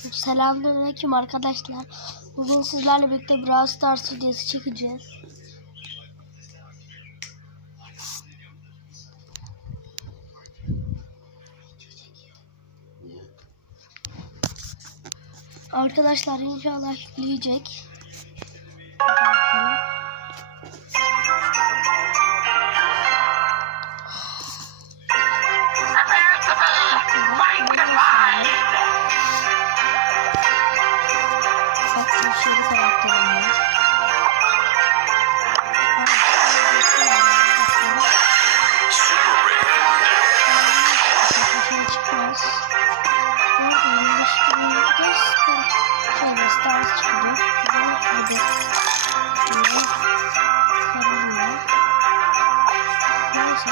Selamünaleyküm arkadaşlar. Bugün sizlerle birlikte Brawl Stars videosu çekeceğiz. Arkadaşlar inşallah yükleyecek. Bak Bu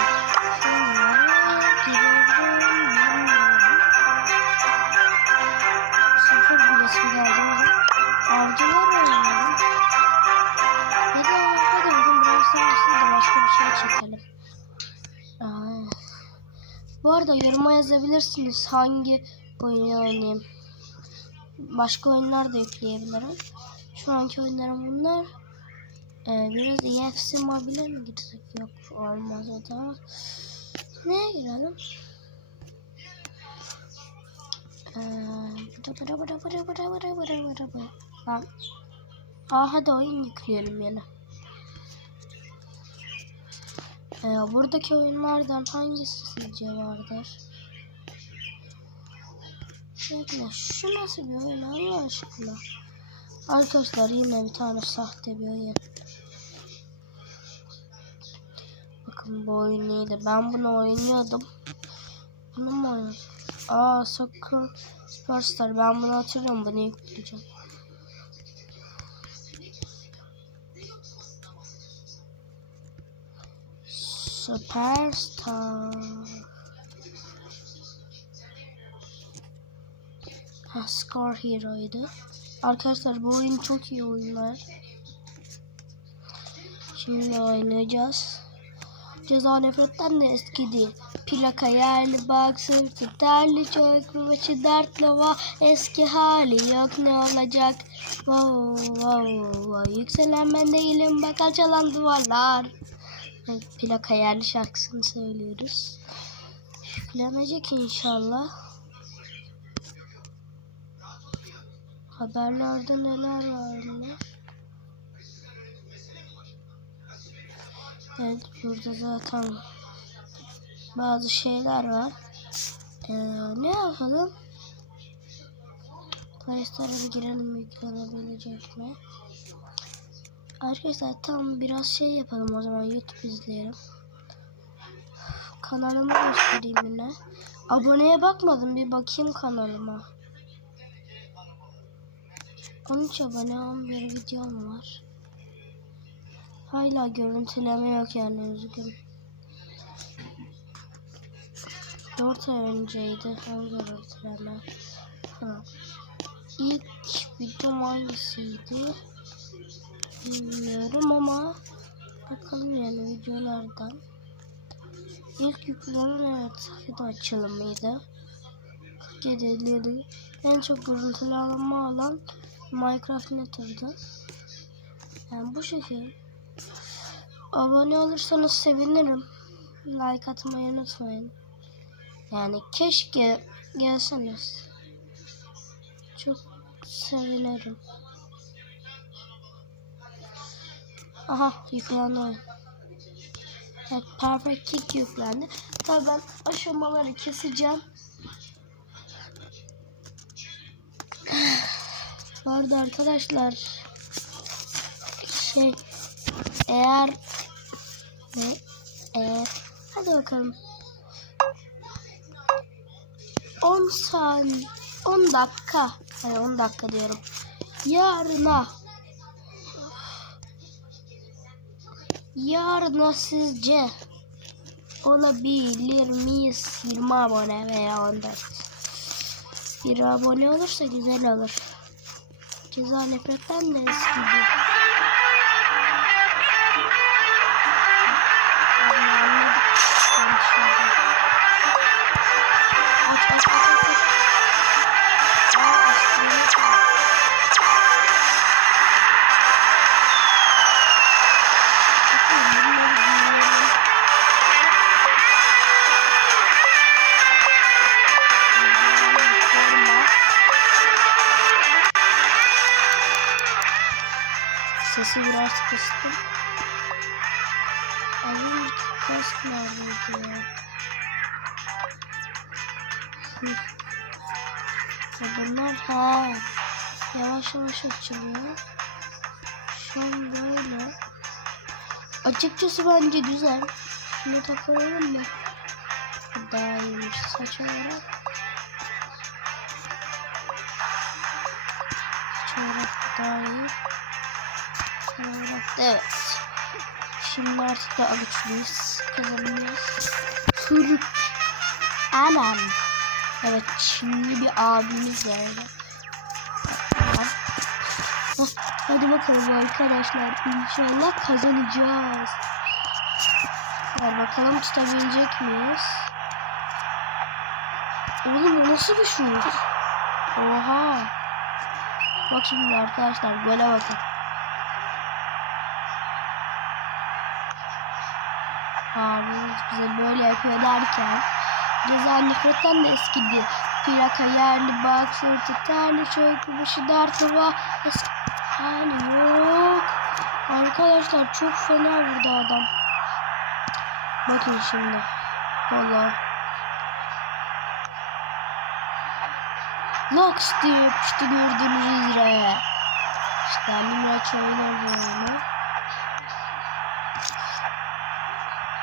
arada yoruma yazabilirsiniz hangi oyunu oynayayım. Başka oyunlar da yükleyebilirim. Şu anki oyunlarım bunlar. Ee, biraz EFC Mobile mi girsek? Yok olmaz o da. Neye girelim? Ee, bıra bıra bıra bıra bıra bıra bıra bıra bıra. Aa hadi oyun yükleyelim yine. Ee, buradaki oyunlardan hangisi sizce vardır? Bekle şu nasıl bir oyun Allah aşkına? Arkadaşlar yine bir tane sahte bir oyun. Bakın bu oyun neydi? Ben bunu oynuyordum. Bunu mu oynadım? Aa Soccer Superstar. Ben bunu hatırlıyorum. Bunu yükleyeceğim. Superstar. Ha, Scar Hero'ydu. Arkadaşlar bu oyun çok iyi oyunlar. Şimdi oynayacağız. Ceza nefretten de eskidi. Plaka yerli bak sırtı terli bu başı dertli va eski hali yok ne olacak wow, wow, wow. yükselen ben değilim bak açılan duvarlar evet, plaka yerli şarkısını söylüyoruz yüklenecek inşallah haberlerde neler var mı evet burada zaten bazı şeyler var. Ee, ne yapalım? Play Store'a girelim yüklenebilecek mi? Arkadaşlar tam biraz şey yapalım o zaman YouTube izleyelim. Kanalımı göstereyim yine. Aboneye bakmadım bir bakayım kanalıma. 13 abone 11 videom var. Hala görüntüleme yok yani üzgün. 4 ay önceydi. Hangi görüntüleme? Ha. İlk videom hangisiydi? Bilmiyorum ama bakalım yani videolardan. İlk yüklenen evet video açılımıydı. 47 En çok görüntüleme alan Minecraft Nether'dı. Yani bu şekil. Abone olursanız sevinirim. Like atmayı unutmayın. Yani keşke gelseniz. Çok sevinirim. Aha yüklendi oyun. Evet Perfect Kick yüklendi. Tabii ben aşamaları keseceğim. Bu arada arkadaşlar şey eğer ne eğer hadi bakalım. 10 saniye 10 dakika. Hayır 10 dakika diyorum. Yarına. Yarına sizce olabilir miyiz? 20 abone veya 14 bir abone olursa güzel olur. Ceza nefretten de eskidi Sesi biraz kıstım. Az kask neredeydi ya? Ya bunlar ha yavaş yavaş açılıyor. Şu an böyle. Açıkçası bence güzel. Şunu takalım mı? Daha iyiymiş saç olarak. Saç olarak daha iyi. Da evet. Şimdi artık daha güçlüyüz. Kazanıyoruz. Türk. Anam. Evet şimdi bir abimiz. Hah, Hadi bakalım arkadaşlar. İnşallah kazanacağız. Ver bakalım tutabilecek miyiz? Oğlum bu nasıl bir şut? Oha. Bak şimdi arkadaşlar gole bakın. Abimiz bize böyle yapıyor derken ceza nefretten de eskidi. Plaka yerli bak sırtı terli çökü başı dartı var. Eski yok. Arkadaşlar çok fena vurdu adam. Bakın şimdi. Valla. Lux diye yapıştı gördüğünüz üzere. İşte Miraç oynar böyle.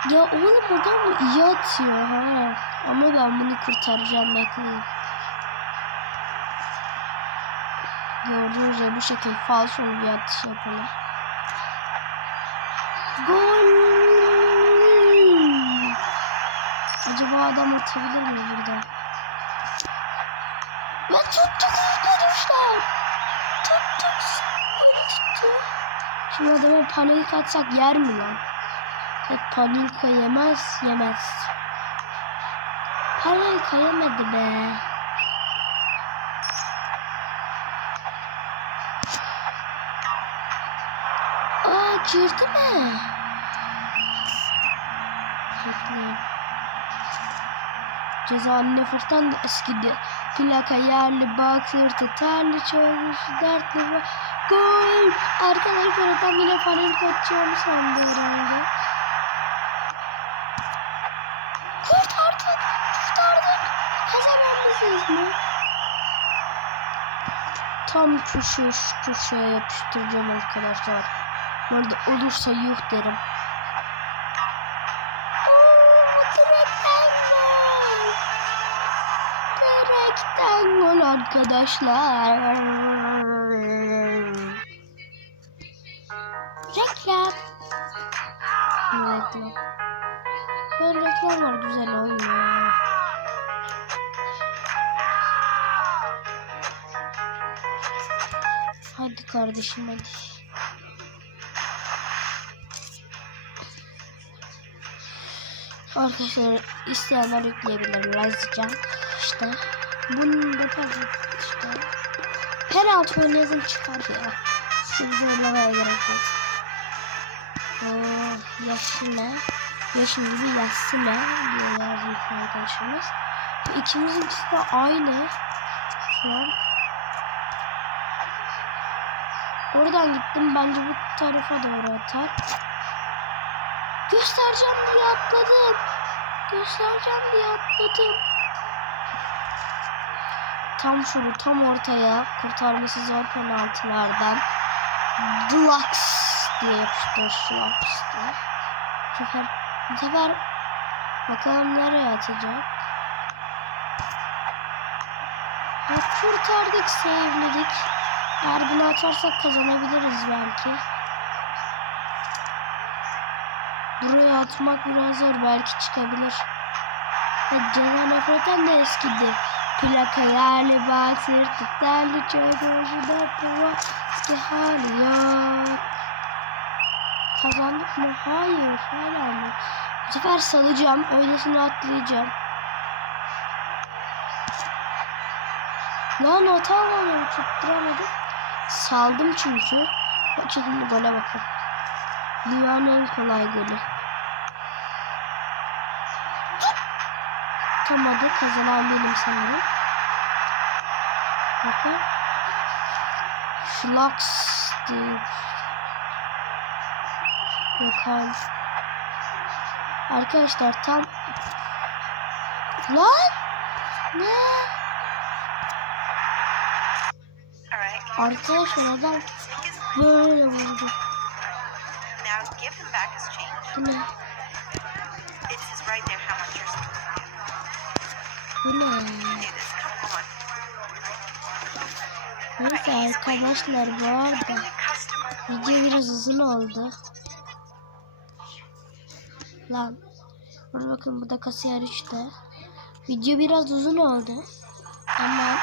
Ya oğlum adam iyi atıyor ha. Ama ben bunu kurtaracağım bekleyin. Gördüğünüz gibi bu şekilde falso bir atış yapalım. Gol! Acaba adam atabilir mi buradan? Ve tuttuk arkadaşlar. Tuttuk. Öyle tuttu. Şimdi adama panik atsak yer mi lan? Ya Panilka yemez, yemez. Panilka yemedi be. Aa girdi mi? Bekleyin. Cezanın nefırtan da eskidi. Plaka yerli, bak sırtı terli, çoğulmuş, dertli. Gol! Arkadaşlar adam yine Panilka atacağını sandı herhalde. Kazanabilirsiniz mi? Tam köşeye şu köşeye yapıştıracağım arkadaşlar. Bu arada olursa yuh derim. Direkten gol. Arkadaşlar. Reklam. Reklam. Böyle reklamlar güzel olmuyor. Kardeşim hadi. Arkadaşlar isteyenler yükleyebilir yazacağım. İşte bunun da işte penaltı oynayalım çıkar ya. Sizi zorlamaya gerek yok. Oo, yaşlı ne? Yaşın gibi yaşlı ne? yazmış arkadaşımız. İkimizinkisi de aynı. Şu an. Oradan gittim. Bence bu tarafa doğru atar. Göstereceğim diye atladım. Göstereceğim diye atladım. Tam şunu tam ortaya kurtarması zor penaltılardan. Dlux diye yapıştır Schlaps diye. Bu sefer, bu sefer bakalım nereye atacak. Ha, kurtardık, sevledik. Eğer bunu atarsak kazanabiliriz belki. Buraya atmak biraz zor. Belki çıkabilir. Ha, Ceza nefretten de eskidi. Plaka yerli bak sırtı derli çökmüşü dertli var. Eski hali yok. Kazandık mı? Hayır. Hala mı? Bu sefer salacağım. Öylesine atlayacağım. Lan atamadım. Tutturamadım. Saldım çünkü. Şimdi gole bakın. Dünyanın en kolay golü. Tutamadı. Kazanan benim sanırım. Bakın. Flux diye. Yok hayır. Arkadaşlar tam Lan! Ne? Arkadaşlar adam böyle vurdu. Bu ne? Bu ne? Neyse arkadaşlar bu arada video biraz uzun oldu. Lan. Burada bakın burada kasiyer 3'te. Video biraz uzun oldu. Ama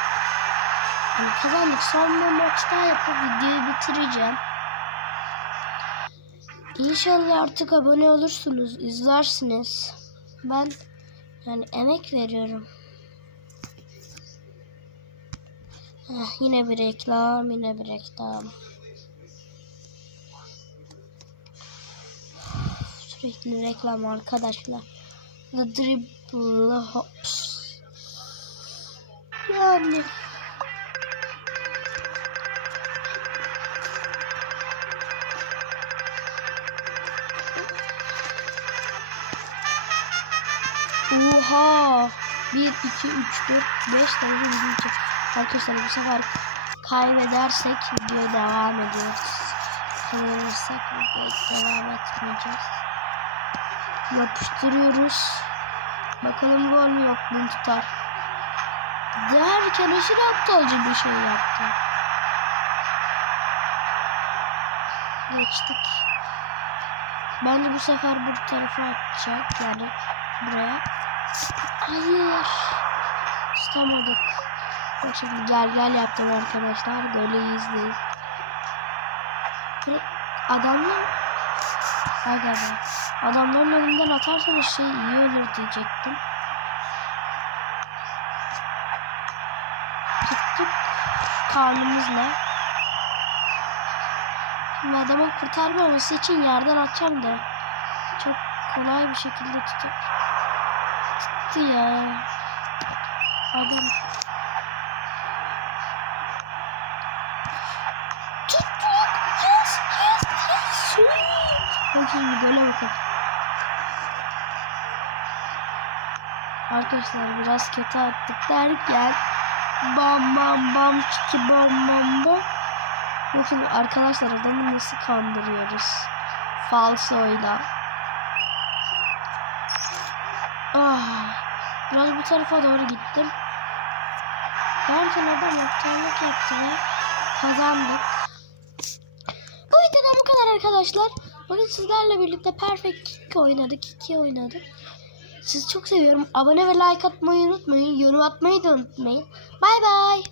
kazandık. Son bir maç daha yapıp videoyu bitireceğim. İnşallah artık abone olursunuz, izlersiniz. Ben yani emek veriyorum. Heh, yine bir reklam, yine bir reklam. Sürekli reklam arkadaşlar. The dribble hops. Yani. 1, 2, 3, 4, 5 tane video Arkadaşlar bu sefer kaybedersek videoya devam ediyoruz. Kazanırsak devam etmeyeceğiz. Yapıştırıyoruz. Bakalım gol mü yok mu tutar. Derken aşırı aptalca bir şey yaptı. Geçtik. Bence bu sefer bu tarafa atacak. Yani buraya. Hayır. Tutamadık. Şimdi gel gel yaptım arkadaşlar. Golü izleyin. Adamlar Aga. Adamların önünden atarsanız şey iyi olur diyecektim. Tuttuk karnımızla. Şimdi adamın kurtarmaması için yerden atacağım da çok kolay bir şekilde tutup tuttu ya. Adam tuttuk. Yes, yes, yes. Bak şimdi gole bakın. Arkadaşlar biraz kötü attık derken bam bam bam çiki bam bam bam. Bakın arkadaşlar adamı nasıl kandırıyoruz. Falsoyla. Ah, biraz bu tarafa doğru gittim. Derken adam aptallık yaptı ve kazandık. Bu videoda bu kadar arkadaşlar. Bugün sizlerle birlikte Perfect Kick oynadık. 2 oynadık. Sizi çok seviyorum. Abone ve like atmayı unutmayın. Yorum atmayı da unutmayın. Bay bay.